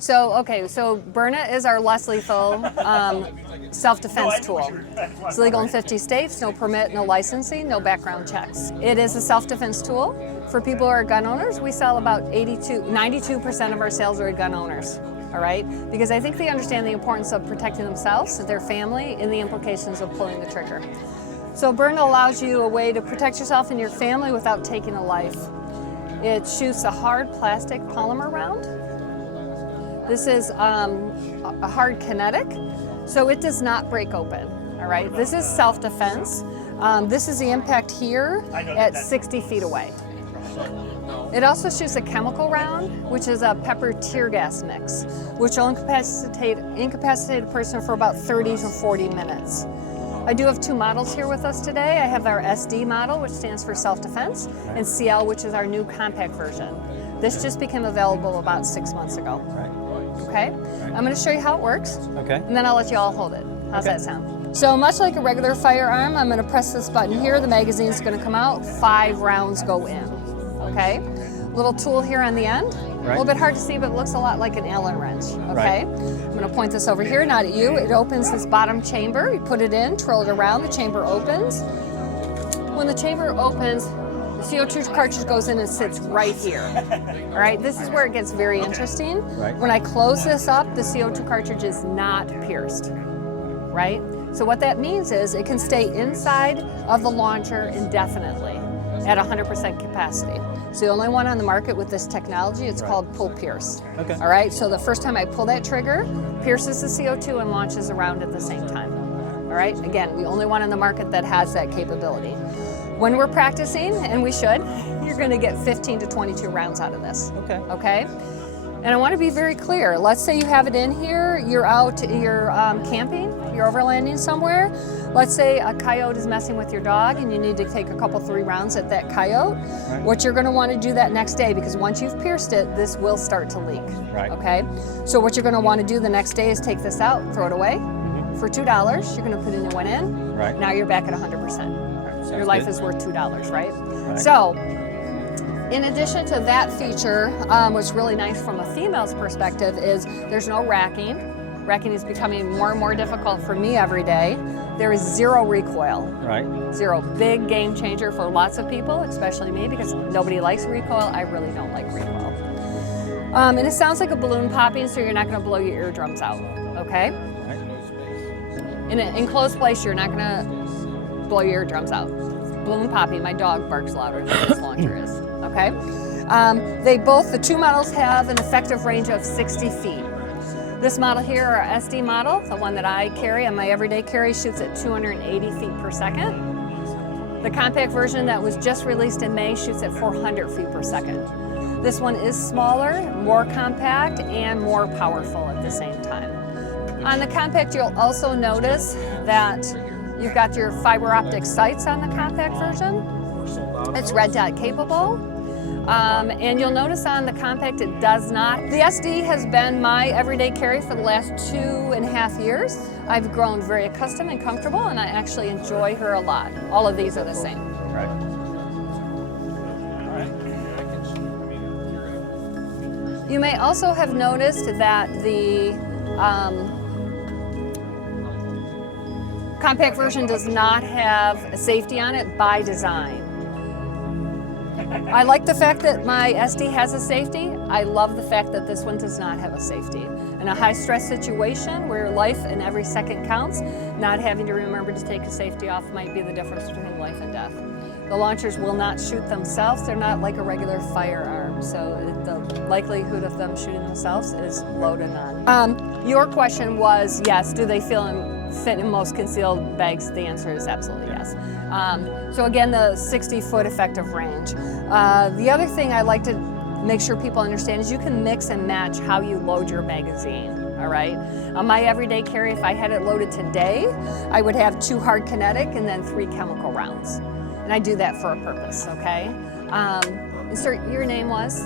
So Byrna is our less lethal self-defense tool. It's legal in 50 states, no permit, no licensing, no background checks. It is a self-defense tool. For people who are gun owners, we sell about 92% of our sales are gun owners, all right? Because I think they understand the importance of protecting themselves, their family, and the implications of pulling the trigger. So Byrna allows you a way to protect yourself and your family without taking a life. It shoots a hard plastic polymer round. This is a hard kinetic, so it does not break open, all right? This is self-defense. This is the impact here at 60 feet away. It also shoots a chemical round, which is a pepper tear gas mix, which will incapacitate a person for about 30 to 40 minutes. I do have two models here with us today. I have our SD model, which stands for self-defense, and CL, which is our new compact version. This just became available about 6 months ago. Okay? I'm going to show you how it works, and then I'll let you all hold it. How's that sound? So much like a regular firearm, I'm going to press this button here. The magazine's going to come out. 5 rounds go in. Okay? Little tool here on the end. A little bit hard to see, but it looks a lot like an Allen wrench. Okay? I'm going to point this over here, not at you. It opens this bottom chamber. You put it in, twirl it around. The chamber opens. When the chamber opens, the CO2 cartridge goes in and sits right here. All right, this is where it gets very interesting. When I close this up, the CO2 cartridge is not pierced, right? So what that means is it can stay inside of the launcher indefinitely at 100% capacity. So the only one on the market with this technology, it's called pull pierce. All right, so the first time I pull that trigger, pierces the CO2 and launches around at the same time. All right, again, the only one on the market that has that capability. When we're practicing, and we should, you're going to get 15 to 22 rounds out of this. Okay? And I want to be very clear. Let's say you have it in here, you're out, you're camping, you're overlanding somewhere. Let's say a coyote is messing with your dog and you need to take a couple, 3 rounds at that coyote. What you're going to want to do that next day, because once you've pierced it, this will start to leak. Okay? So what you're going to want to do the next day is take this out, throw it away. For $2, you're going to put a new one in. Now you're back at 100%. Your life is worth $2, right? So, in addition to that feature, what's really nice from a female's perspective is there's no racking. Racking is becoming more and more difficult for me every day. There is 0 recoil. 0. Big game changer for lots of people, especially me, because nobody likes recoil. I really don't like recoil. And it sounds like a balloon popping, so you're not going to blow your eardrums out, okay? In an enclosed place, you're not going to blow your eardrums out. Balloon popping, my dog barks louder than this launcher is, okay? The 2 models have an effective range of 60 feet. This model here, our SD model, the one that I carry on my everyday carry, shoots at 280 feet per second. The compact version that was just released in May shoots at 400 feet per second. This one is smaller, more compact, and more powerful at the same time. On the compact, you'll also notice that you've got your fiber optic sights on the compact version. It's red dot capable. And you'll notice on the compact it does not. The SD has been my everyday carry for the last 2.5 years. I've grown very accustomed and comfortable, and I actually enjoy her a lot. All of these are the same. You may also have noticed that the compact version does not have a safety on it by design. I like the fact that my SD has a safety. I love the fact that this one does not have a safety. In a high stress situation where life and every second counts, not having to remember to take a safety off might be the difference between life and death. The launchers will not shoot themselves. They're not like a regular firearm, so the likelihood of them shooting themselves is low to none. Your question was, yes, do they fit in most concealed bags? The answer is absolutely yes. So again, the 60-foot effective range. The other thing I like to make sure people understand is you can mix and match how you load your magazine, all right? On my everyday carry, if I had it loaded today, I would have 2 hard kinetic and then 3 chemical rounds. And I do that for a purpose, okay? Sir, your name was?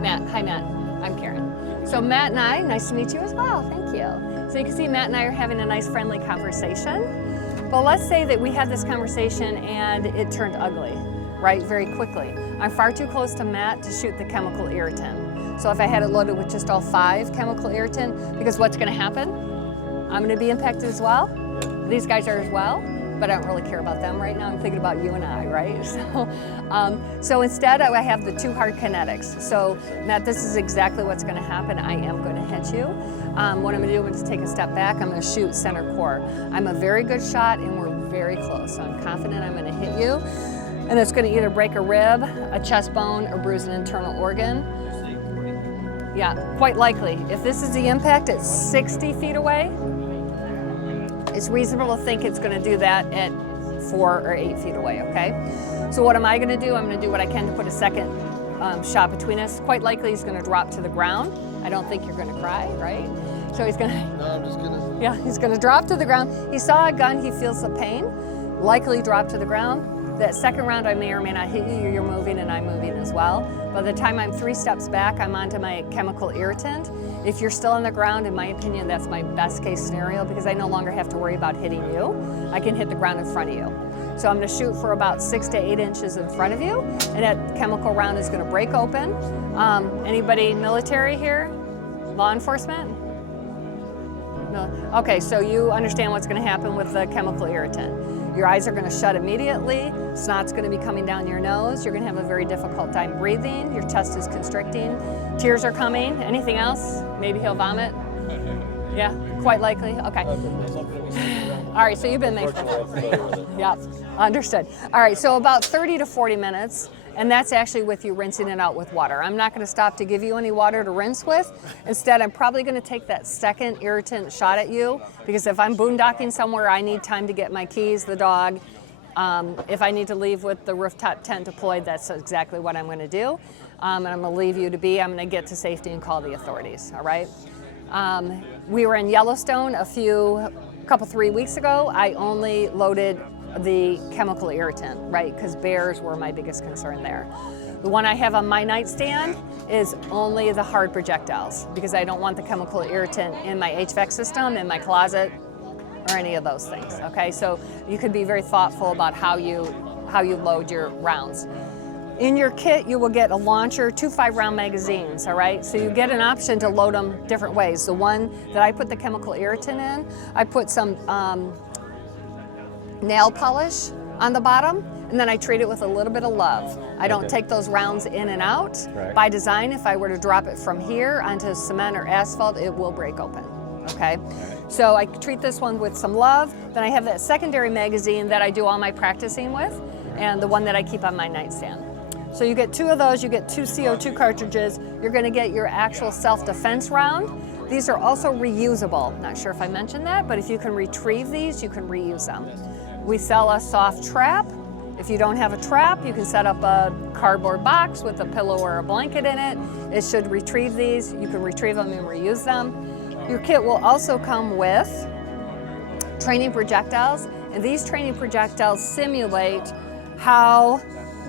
Matt. Hi, Matt. I'm Karen. So Matt and I, nice to meet you as well, thank you. So you can see Matt and I are having a nice friendly conversation. But let's say that we had this conversation and it turned ugly, right, very quickly. I'm far too close to Matt to shoot the chemical irritant. So if I had it loaded with just all 5 chemical irritant, because what's going to happen? I'm going to be impacted as well. These guys are as well, but I don't really care about them right now. I'm thinking about you and I, right? So instead, I have the 2 hard kinetics. So Matt, this is exactly what's going to happen. I am going to hit you. What I'm going to do is take a step back. I'm going to shoot center core. I'm a very good shot, and we're very close. So I'm confident I'm going to hit you. And it's going to either break a rib, a chest bone, or bruise an internal organ. Yeah, quite likely. If this is the impact at 60 feet away, it's reasonable to think it's going to do that at 4 or 8 feet away, okay? So what am I going to do? I'm going to do what I can to put a second shot between us. Quite likely he's going to drop to the ground. I don't think you're going to cry, right? So he's going to... No, I'm just going to... Yeah, he's going to drop to the ground. He saw a gun, he feels the pain, likely drop to the ground. That second round, I may or may not hit you. You're moving and I'm moving as well. By the time I'm 3 steps back, I'm onto my chemical irritant. If you're still on the ground, in my opinion, that's my best case scenario because I no longer have to worry about hitting you. I can hit the ground in front of you. So I'm going to shoot for about 6 to 8 inches in front of you, and that chemical round is going to break open. Anybody military here? Law enforcement? No. Okay, so you understand what's going to happen with the chemical irritant. Your eyes are going to shut immediately, snot's going to be coming down your nose, you're going to have a very difficult time breathing, your chest is constricting, tears are coming. Anything else? Maybe he'll vomit? Yeah, quite likely? Okay. All right, so you've been made for Yeah, understood. All right, so about 30 to 40 minutes, and that's actually with you rinsing it out with water. I'm not going to stop to give you any water to rinse with. Instead, I'm probably going to take that second irritant shot at you because if I'm boondocking somewhere, I need time to get my keys, the dog. If I need to leave with the rooftop tent deployed, that's exactly what I'm going to do. And I'm going to leave you to be. I'm going to get to safety and call the authorities, all right? We were in Yellowstone a couple 3 weeks ago. I only loaded the chemical irritant, right? Because bears were my biggest concern there. The one I have on my nightstand is only the hard projectiles because I don't want the chemical irritant in my HVAC system, in my closet, or any of those things, okay? So you could be very thoughtful about how you load your rounds. In your kit, you will get a launcher, 2 5-round magazines, all right? So you get an option to load them different ways. The one that I put the chemical irritant in, I put some nail polish on the bottom, and then I treat it with a little bit of love. I don't take those rounds in and out. Right. By design, if I were to drop it from here onto cement or asphalt, it will break open, okay? So I treat this one with some love. Then I have that secondary magazine that I do all my practicing with, and the one that I keep on my nightstand. So you get 2 of those, you get 2 CO2 cartridges, you're gonna get your actual self-defense round. These are also reusable. Not sure if I mentioned that, but if you can retrieve these, you can reuse them. We sell a soft trap. If you don't have a trap, you can set up a cardboard box with a pillow or a blanket in it. It should retrieve these. You can retrieve them and reuse them. Your kit will also come with training projectiles, and these training projectiles simulate how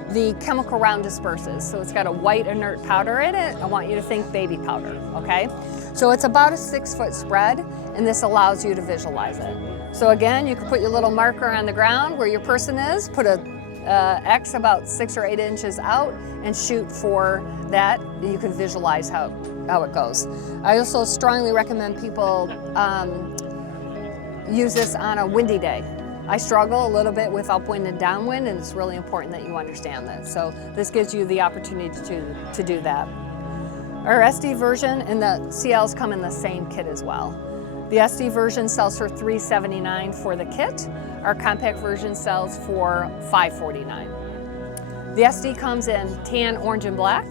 the chemical round disperses. So it's got a white inert powder in it. I want you to think baby powder, okay? So it's about a 6-foot spread, and this allows you to visualize it. So again, you can put your little marker on the ground where your person is, put a X about 6 or 8 inches out, and shoot for that. You can visualize how it goes. I also strongly recommend people use this on a windy day. I struggle a little bit with upwind and downwind, and it's really important that you understand that. So this gives you the opportunity to do that. Our SD version and the CLs come in the same kit as well. The SD version sells for $379 for the kit. Our compact version sells for $549. The SD comes in tan, orange, and black.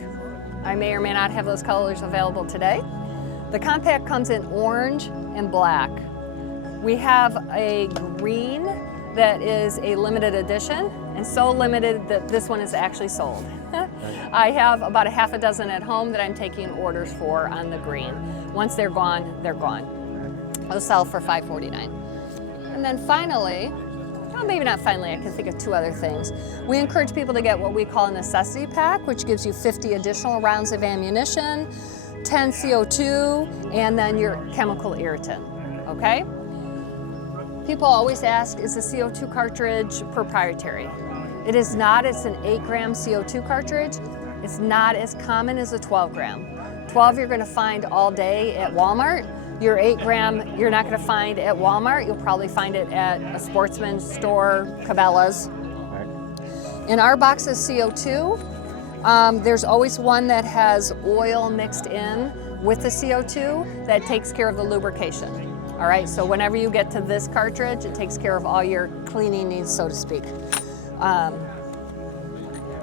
I may or may not have those colors available today. The compact comes in orange and black. We have a green that is a limited edition, and so limited that this one is actually sold. I have about a half a dozen at home that I'm taking orders for on the green. Once they're gone, they're gone. They'll sell for $549. And then finally, well, maybe not finally, I can think of 2 other things. We encourage people to get what we call a necessity pack, which gives you 50 additional rounds of ammunition, 10 CO2, and then your chemical irritant, okay? People always ask, is the CO2 cartridge proprietary? It is not. It's an 8-gram CO2 cartridge. It's not as common as a 12-gram. 12 you're going to find all day at Walmart. Your 8 gram you're not going to find at Walmart. You'll probably find it at a Sportsman's store, Cabela's. In our boxes CO2, there's always one that has oil mixed in with the CO2 that takes care of the lubrication. All right, so whenever you get to this cartridge, it takes care of all your cleaning needs, so to speak.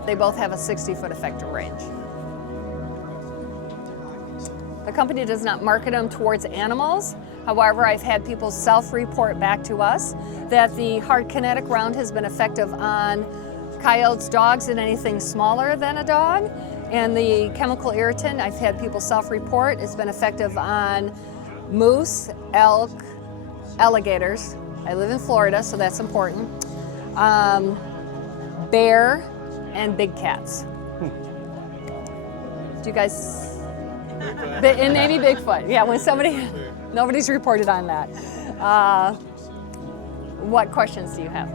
They both have a 60-foot effective range. The company does not market them towards animals. However, I've had people self-report back to us that the hard kinetic round has been effective on coyotes, dogs, and anything smaller than a dog. And the chemical irritant, I've had people self-report, it's been effective on moose, elk, alligators. I live in Florida, so that's important. Bear, and big cats. Do you guys? And maybe Bigfoot. Yeah, when nobody's reported on that. What questions do you have?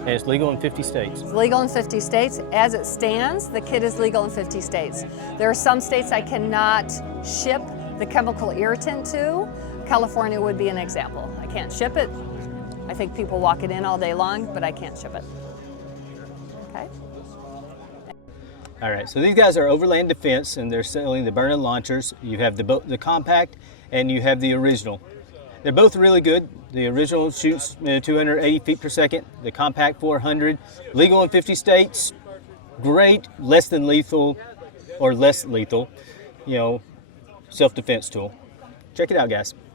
And it's legal in 50 states. It's legal in 50 states. As it stands, the kit is legal in 50 states. There are some states I cannot ship the chemical irritant to. California would be an example. I can't ship it. I think people walk it in all day long, but I can't ship it. Okay. All right, so these guys are Overland Defense, and they're selling the Byrna Launchers. You have the compact, and you have the original. They're both really good. The original shoots 280 feet per second. The compact 400. Legal in 50 states. Great, less than lethal, or less lethal, self-defense tool. Check it out, guys.